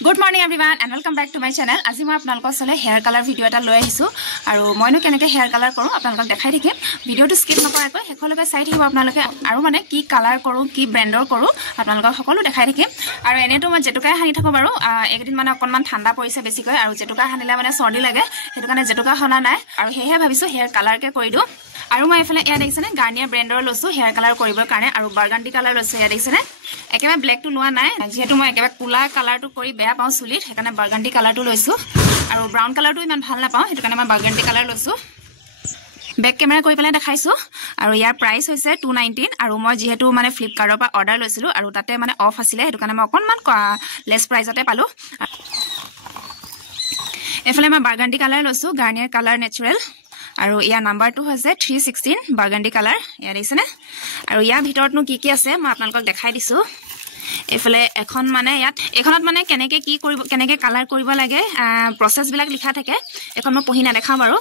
Good morning everyone and welcome back to my channel. আজি মই আপোনালোকৰ চলে হেয়াৰ কালাৰ ভিডিও এটা লৈ আহিছো আৰু মইনো কেনেকৈ হেয়াৰ কালাৰ কৰো আপোনালোকক দেখাই দিম ভিডিওটো স্কিপ নকৰাকৈ হেকলৈকে চাই থাকিব আপোনালোকে আৰু মানে কি কালাৰ কৰো কি ব্ৰেণ্ডৰ কৰো আপোনালোকক সকলো দেখাই দিম আৰু এনেটো মই জেতুকাই হানি থাকো বাৰু একদিন মানে অকনমান ঠাণ্ডা পৰিছে বেছিকৈ আৰু জেতুকা হানিলে মানে চৰ্দি লাগে হেতু কাৰণে জেতুকা হনা নাই আৰু হেহে ভাবিছো হেয়াৰ কালাৰ কে কৰি দিও আৰু মই এফালে এয়া দেখিছেনে গাৰ্নিয়াৰ ব্ৰেণ্ডৰ লৈছো হেয়াৰ কালাৰ কৰিবৰ কাৰণে আৰু বাৰ্গান্ডি কালাৰ লৈছো এয়া দেখিছেনে একেবাৰে ব্লেক টু লোৱা নাই যেহেতু মই একেবাৰে কুলা কালাৰটো কৰি বেয়া পাওঁ চুলিত সেইকাৰণে বাৰ্গান্ডি কালাৰটো লৈছো আৰু ব্ৰাউন কালাৰটো ইমান ভাল নাপাওঁ হেতু কাৰণে মই বাৰ্গান্ডি কালাৰ লৈছো বেক কেমেৰা কৰি পেলাই দেখাইছো আৰু ইয়াৰ প্ৰাইস হৈছে 219 আৰু মই যেহেতু মানে ফ্লিপকাৰ্টৰ পৰা অৰ্ডাৰ লৈছিলো আৰু তাতে মানে অফ আছিল হেতু কাৰণে মই অকনমান লেস প্ৰাইসতে পালো এফালে মই বাৰ্গান্ডি কালাৰ লৈছো গাৰ্নিয়াৰ কালাৰ নেচাৰেল আৰু ইয়াৰ নাম্বাৰটো হৈছে 316 বাৰ্গান্ডি কালাৰ ইয়া দেখিছেনে আৰু ইয়াৰ ভিতৰতনো কি কি আছে মই আপোনালোকক দেখাই দিছো এফালে এখন মানে ইয়াত এখনত মানে কেনেকে কি কৰিব কেনেকে কালাৰ কৰিব লাগে প্ৰসেস বিলাক লিখা থাকে এখন মই পঢ়ি না দেখাম বাৰু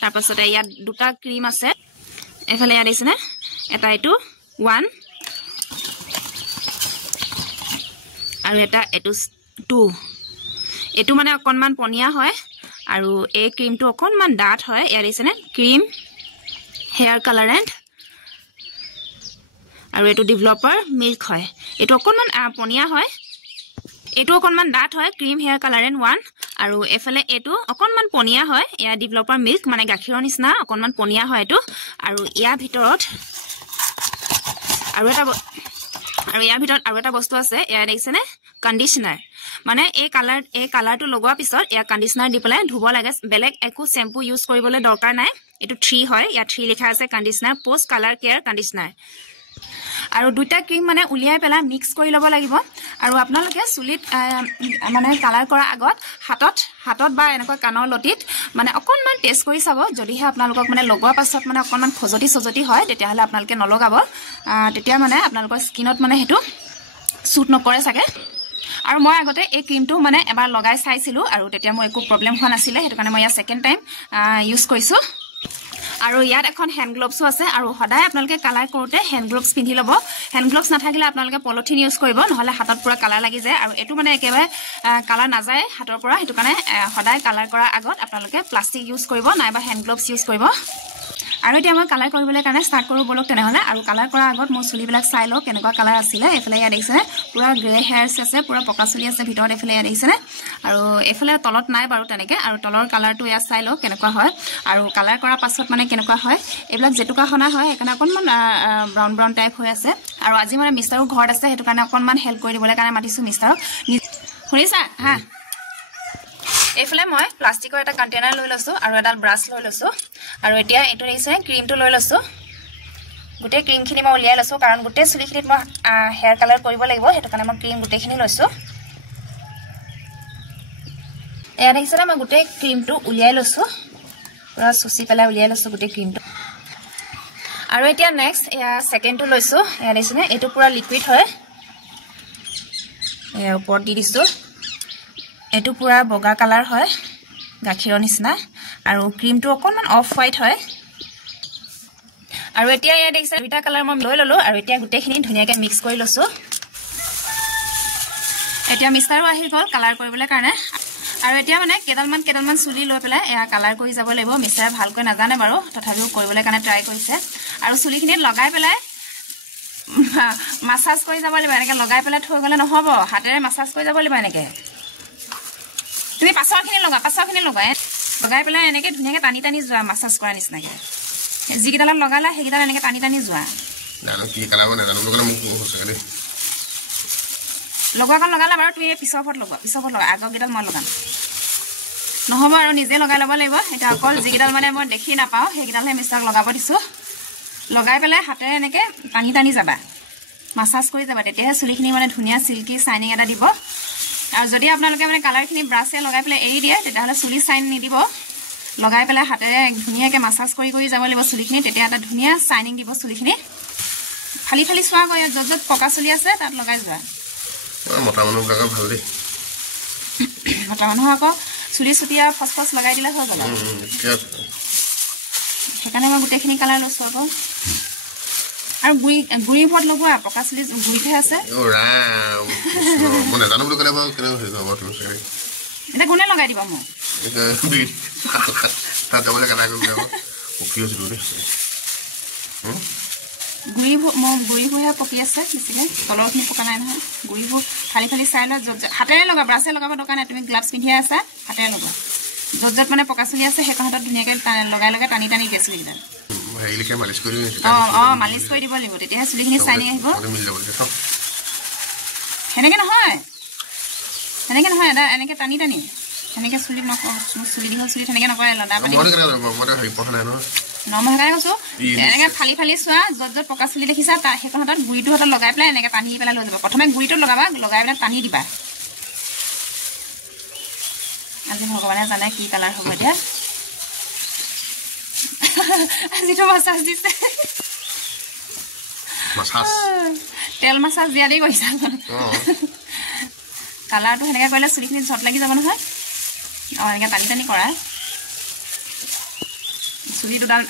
তাৰ পাছতে ইয়াত দুটা ক্ৰীম আছে এফালে ইয়া দেখিছেনে এটা এটো 1 আৰু এটা এটো 2 এটো মানে অকনমান পনিয়া হয় আৰু এই ক্ৰীমটো অকনমান ডাট হয় ইয়া দেখিছেনে ক্ৰীম হেয়াৰ কালাৰ এণ্ড আৰু এটো ডেভেলপাৰ মিল্ক হয় এটো অকনমান পনিয়া হয় এটো অকনমান ডাট হয় ক্ৰীম হেয়াৰ কালাৰ এণ্ড 1 আৰু এফালে এটো অকনমান পনিয়া হয় ইয়া ডেভেলপাৰ মিল্ক মানে গাখীৰৰ নিচিনা অকনমান পনিয়া হয় এটো আৰু ইয়াৰ ভিতৰত আৰু এটা বস্তু আছে ইয়া দেখিছেনে কন্ডিশনাৰ মানে এই কালাৰটো লগোৱাৰ পিছত ইয়া কন্ডিশনাৰ দি পেলাই ধুব লাগে বেলেগ একো শ্যাম্পু ইউজ কৰিবলৈ দৰকাৰ নাই এটো 3 হয় ইয়া 3 লিখা আছে কন্ডিশনাৰ পোষ্ট কালাৰ কেয়াৰ কন্ডিশনাৰ আৰু দুটা ক্ৰীম মানে উলিয়াই পেলা মিক্স কৰি লব লাগিব আৰু আপোনালোকে চুলিত মানে কালাৰ কৰা আগত হাতত বা এনেকৈ কানৰ লটিত মানে অকনমান টেষ্ট কৰি চাব যদিহে আপোনালোকক মানে লগোৱাৰ পাছত মানে অকনমান খজতি হয় তেতিয়াহলে আপোনালোকে নলগাব তেতিয়া মানে আপোনালোকৰ স্কিনত মানে হেতু সুট নকৰে সাকে আৰু মই আগতে এই ক্ৰীমটো মানে এবাৰ লগাই চাইছিলো আৰু তেতিয়া মই একো প্ৰবলেম হোৱা নাছিলে হেতু কাৰণে মই ইয়া সেকেন্ড টাইম ইউজ কৰিছো আৰু ইয়াত এখন হ্যান্ড গ্লোভসও আছে আৰু সদায় আপোনালোকে কালাৰ কৰোতে হ্যান্ড গ্লোভস পিন্ধি লব হ্যান্ড গ্লোভস নাথাকিলে আপোনালোকে পলিথিন ইউজ কৰিব নহলে হাতত পুৰা কালাৰ লাগি যায় আৰু এটো মানে একেবাৰে কালাৰ নাযায় হাতৰ পৰা হেতু কাৰণে সদায় কালাৰ কৰাৰ আগত আপোনালোকে প্লাষ্টিক ইউজ কৰিব নাইবা হ্যান্ড গ্লোভস ইউজ কৰিব আৰু এতিয়া মই কালাৰ কৰিবলৈ কাৰণে স্টাৰ্ট কৰো বলক তেনেহলে আৰু কালাৰ কৰাৰ আগত মই চুলিবিলাক চাই লও কেনেকুৱা কালাৰ আছিলে এফালে ইয়া দেখিছে পুৰা গ্ৰে হেয়াৰছ আছে পুৰা পকা চুলি আছে ভিতৰত এফালে ইয়া দেখিছে আৰু এফালে তলত নাই বাৰু তেনেকে আৰু তলৰ কালাৰটো ইয়া চাই লও কেনেকুৱা হয় আৰু কালাৰ কৰাৰ পাছত মানে কেনেকুৱা হয় এইবিলাক জেতুকা খনা হয় একানে অকনমান ব্ৰাউন টাইপ হৈ আছে আৰু আজি মানে মিষ্টাৰৰ ঘৰত আছে হেতু কাৰণে অকনমান হেল্প কৰি দিবলৈ কাৰণে মাতিছো মিষ্টাৰক শুনিছা হা এফালে মই প্লাষ্টিকৰ এটা কন্টেইনাৰ লৈ লৈছো আৰু এডাল ব্ৰাছ লৈ লৈছো আৰু এতিয়া এটো দেখিছে ক্ৰীমটো লৈ লৈছো গুটে ক্ৰীমখিনি মই উলিয়াই লৈছো কাৰণ গুটে চুলিখিনিত মই হেয়াৰ কালাৰ কৰিব লাগিব হেতু কাৰণে মই ক্ৰীম গুটেখিনি লৈছো এয়া দেখিছে মই গুটে ক্ৰীমটো উলিয়াই লৈছো পুৰা সুচি পেলাই উলিয়াই লৈছো গুটে ক্ৰীমটো আৰু এতিয়া নেক্সট এয়া সেকেন্ডটো লৈছো এয়া দেখিছে এটো পুৰা লিকুইড হয় এয়া ওপৰত দি দিছো এটো পুৰা বগা কালাৰ হয় গাখীৰৰ নিচিনা আৰু ক্ৰীমটো অকনমান অফ হোৱাইট হয় আৰু এতিয়া ইয়া দেখিছে দুটা কালাৰ মই লৈ ললো আৰু এতিয়া গুটেখিনি ধুনিয়াকৈ মিক্স কৰি লৈছো এতিয়া মিষ্টাৰো আহি গল কালাৰ কৰিবলৈ কাৰণে আৰু এতিয়া মানে কেডালমান চুলি লৈ পেলাই এয়া কালাৰ কৰি যাব লাগিব মিষ্টাৰে ভালকৈ নাজানে বাৰু তথাপিও কৰিবলৈ কাৰণে ট্ৰাই কৰিছে আৰু চুলিখিনিত লগাই পেলাই মাসাজ কৰি যাব লাগিব এনেকৈ লগাই পেলাই থৈ গলে নহব হাতেৰে মাসাজ কৰি যাব লাগিব এনেকৈ তুমি পাছৰখিনি লগাই পেলাই এনেকৈ ধুনিয়াকৈ টানি যোৱা মাসাজ কৰা নিচিনাকৈ যিকেইডালত লগালা সেইকেইডাল এনেকৈ টানি যোৱা লগোৱাখন লগালা বাৰু তুমি পিছৰ ফট লগোৱা আগৰকেইডাল মই লগাম নহব আৰু নিজে লগাই ল'ব লাগিব এটা অকল যিকেইডাল মানে মই দেখি নাপাওঁ সেইকেইডালহে মিষ্টাৰক লগাব দিছো লগাই পেলাই হাতেৰে এনেকৈ টানি যাবা মাসাজ কৰি যাবা তেতিয়াহে চুলিখিনি মানে ধুনীয়া সিল্কি শাইনিং এটা দিব আৰু যদি আপোনালোকে মানে কালাৰখিনি ব্ৰাছে লগাই পেলাই এৰি দিয়ে তেতিয়াহলে চুলি শাইন নিদিব লগাই পেলাই হাতেৰে ধুনীয়াকৈ মাসাজ কৰি যাব লাগিব চুলিখিনি তেতিয়া এটা ধুনীয়া শাইনিং দিব চুলিখিনি খালি চোৱা গৈ য'ত পকা চুলি আছে তাত লগাই যোৱা মটা মানুহবিলাকৰ ভাল দেই মটা মানুহ আকৌ চুলি চুটিয়া ফসফস লগাই দিলে হৈ গ'ল সেইকাৰণে মই গোটেইখিনি কালাৰ লৈছো আকৌ আৰু গুৰি ওপৰত লগোৱা পকা চুলি গুৰিতে আছে মই নাজানো বুলি ক'লে বাৰু কেনে হৈ যাব তুমি এটা কোনে লগাই দিবা মোক তাত যাবলৈ কেনেকৈ কৰিব পকি আছিলোঁ দেই গুৰিবোৰহে পকি আছে নিচিনা তলৰখিনি পকা নাই নহয় গুৰিবোৰ ফালি ফালি চাই লওঁ য'ত হাতেৰে লগাব ব্ৰাছে লগাব দৰকাৰ নাই তুমি গ্লাভছ পিন্ধিয়ে আছা হাতেৰে লগা য'ত য'ত মানে পকা চুলি আছে সেইখন হাতত ধুনীয়াকৈ লগাই লগাই টানি টানি দিয়ে চুলিকেইডাল মালিচ কৰি দিব লাগিব তেতিয়াহে চুলিখিনি চাইনি আহিব সেনেকৈ নহয় এনেকৈ টানি টানি সেনেকৈ চুলি চুলি দীঘল চুলি তেনেকৈ নকৰে লদা পানী নৰ্মেল সেইকাৰণে কৈছোঁ এনেকৈ ফালি ফালি চোৱা য'ত য'ত পকা চুলি দেখিছা সেইখন হাতত গুৰিটো হাতত লগাই পেলাই এনেকৈ টানি পেলাই লৈ যাব প্ৰথমে গুৰিটো লগাবা লগাই পেলাই টানি দিবা আজি ভগৱানে জানে কি কালাৰ হ'ব এতিয়া আজিতো মাছাজ দিছে তেল মাছাজ দিয়া দেই কৰিছা কালাৰটো সেনেকৈ কৰিলে চুলিখিনি ঝট লাগি যাব নহয় এনেকৈ টানি টানি কৰা চুলি দুডাল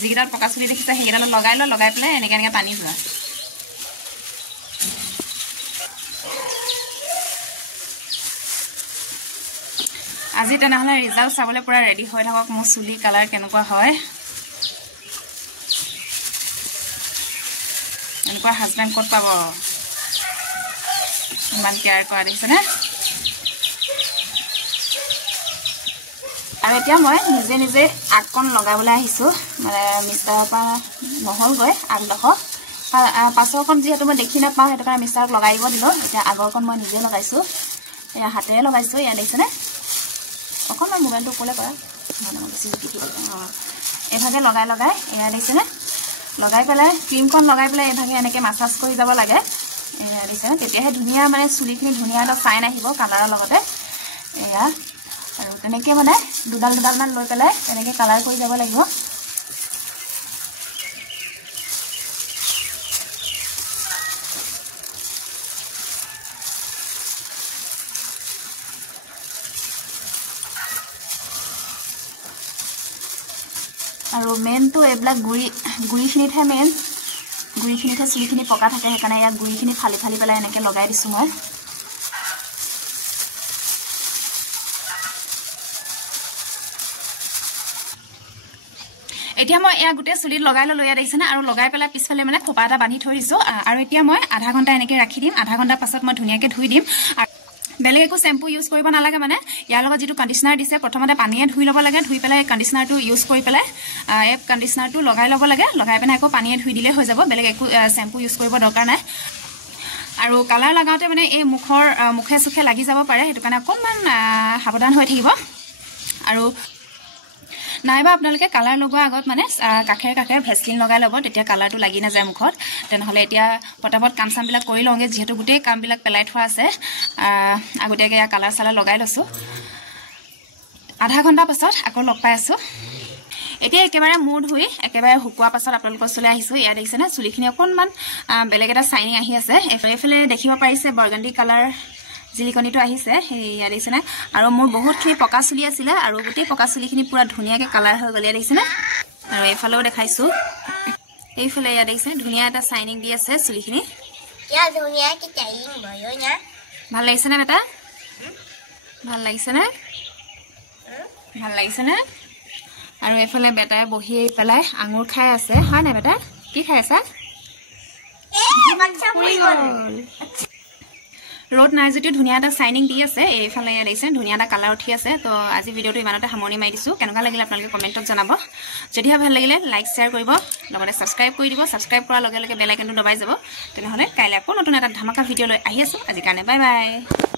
যিকেইডাল পকা চুলি দেখিছা সেইকেইডালত লগাই লোৱা লগাই পেলাই এনেকৈ এনেকৈ টানি যোৱা আজি তেনেহ'লে ৰিজাল্ট চাবলৈ পূৰা ৰেডি হৈ থাকক মোৰ চুলি কালাৰ কেনেকুৱা হয় এনেকুৱা হাজবেণ্ড ক'ত পাব ইমান কেয়াৰ কৰা দেখিছেনে আৰু এতিয়া মই নিজে নিজে আগকণ লগাবলৈ আহিছোঁ মানে মিষ্টাৰৰ পৰা নহ'লগৈ আগডোখৰ পাছৰকণ যিহেতু মই দেখি নাপাওঁ সেইটো কাৰণে মিষ্টাৰক লগাই দিব দিলোঁ এতিয়া আগৰকণ মই নিজে লগাইছোঁ এয়া হাতেৰে লগাইছোঁ এয়া দেখিছেনে অকণমান মোবাইলটো ওপৰলৈ কৰা বেছি এইভাগে লগাই লগাই এয়া দেখিছেনে লগাই পেলাই ক্ৰীমখন লগাই পেলাই এইভাগে এনেকৈ মাছাজ কৰি যাব লাগে এয়া দেখিছেনে তেতিয়াহে ধুনীয়া মানে চুলিখিনি ধুনীয়া এটা চাইন আহিব কালাৰৰ লগতে এয়া আৰু তেনেকৈ মানে দুডালমান লৈ পেলাই এনেকৈ কালাৰ কৰি যাব লাগিব আৰু মেইনটো এইবিলাক গুৰিখিনিতহে মেইন গুৰিখিনিতহে চুলিখিনি পকা থাকে সেইকাৰণে ইয়াত গুৰিখিনি ফালি ফালি পেলাই এনেকৈ লগাই দিছোঁ মই এতিয়া মই এয়া গোটেই চুলিত লগাই ল'লোঁ ইয়াত দেখিছেনে আৰু লগাই পেলাই পিছফালে মানে খোপা এটা বান্ধি থৈ দিছোঁ আৰু এতিয়া মই আধা ঘণ্টা এনেকৈ ৰাখি দিম আধা ঘণ্টাৰ পাছত মই ধুনীয়াকৈ ধুই দিম বেলেগ একো চেম্পু ইউজ কৰিব নালাগে মানে ইয়াৰ লগত যিটো কণ্ডিচনাৰ দিছে প্ৰথমতে পানীয়ে ধুই ল'ব লাগে ধুই পেলাই কণ্ডিচনাৰটো ইউজ কৰি পেলাই এই কণ্ডিচনাৰটো লগাই ল'ব লাগে লগাই পেলাই আকৌ পানীয়ে ধুই দিলে হৈ যাব বেলেগ একো চেম্পু ইউজ কৰিব দৰকাৰ নাই আৰু কালাৰ লগাওঁতে মানে এই মুখে চুখে লাগি যাব পাৰে সেইটো কাৰণে অকণমান সাৱধান হৈ থাকিব আৰু নাইবা আপোনালোকে কালাৰ লগোৱাৰ আগত মানে কাষে ভেচলিন লগাই ল'ব তেতিয়া কালাৰটো লাগি নাযায় মুখত তেনেহ'লে এতিয়া পটাপট কাম চামবিলাক কৰি লওঁগৈ যিহেতু গোটেই কামবিলাক পেলাই থোৱা আছে আগতীয়াকৈ কালাৰ চালাৰ লগাই লৈছোঁ আধা ঘণ্টাৰ পাছত আকৌ লগ পাই আছোঁ এতিয়া একেবাৰে মূৰ ধুই একেবাৰে শুকোৱাৰ পাছত আপোনালোকৰ ওচৰলৈ আহিছোঁ ইয়াত দেখিছেনে চুলিখিনি অকণমান বেলেগ এটা চাইনিং আহি আছে এইফালে দেখিব পাৰিছে বৰগণ্ডি কালাৰ জিলিকনিটো আহিছে সেয়া দেখিছেনে আৰু মোৰ বহুতখিনি পকা চুলি আছিলে আৰু গোটেই পকা চুলিখিনি পুৰা ধুনীয়াকৈ কালাৰ হৈ গ'লে দেখিছেনে আৰু এইফালেও দেখাইছোঁ এইফালে ইয়াত দেখিছে ধুনীয়া এটা চাইনিং দি আছে চুলিখিনি ভাল লাগিছেনে বেটা ভাল লাগিছেনে আৰু এইফালে বেটাই বহি পেলাই আঙুৰ খাই আছে হয় নাই বেটা কি খাই আছা ৰ'দ নাই যদিও ধুনীয়া এটা চাইনিং দি আছে এইফালে ইয়াত দেখিছে ধুনীয়া এটা কালাৰ উঠি আছে তো আজি ভিডিঅ'টো ইমানতে সামৰণি মাৰি দিছোঁ কেনেকুৱা লাগিলে আপোনালোকে কমেণ্টত জনাব যদিহে ভাল লাগিলে লাইক শ্বেয়াৰ কৰিব লগতে ছাবস্ক্ৰাইব কৰি দিব ছাবস্ক্ৰাইব কৰাৰ লগে লগে বেল আইকনটো দবাই যাব তেনেহ'লে কাইলৈ আকৌ নতুন এটা ধামাকা ভিডিঅ' লৈ আহি আছোঁ আজিৰ কাৰণে বাই বাই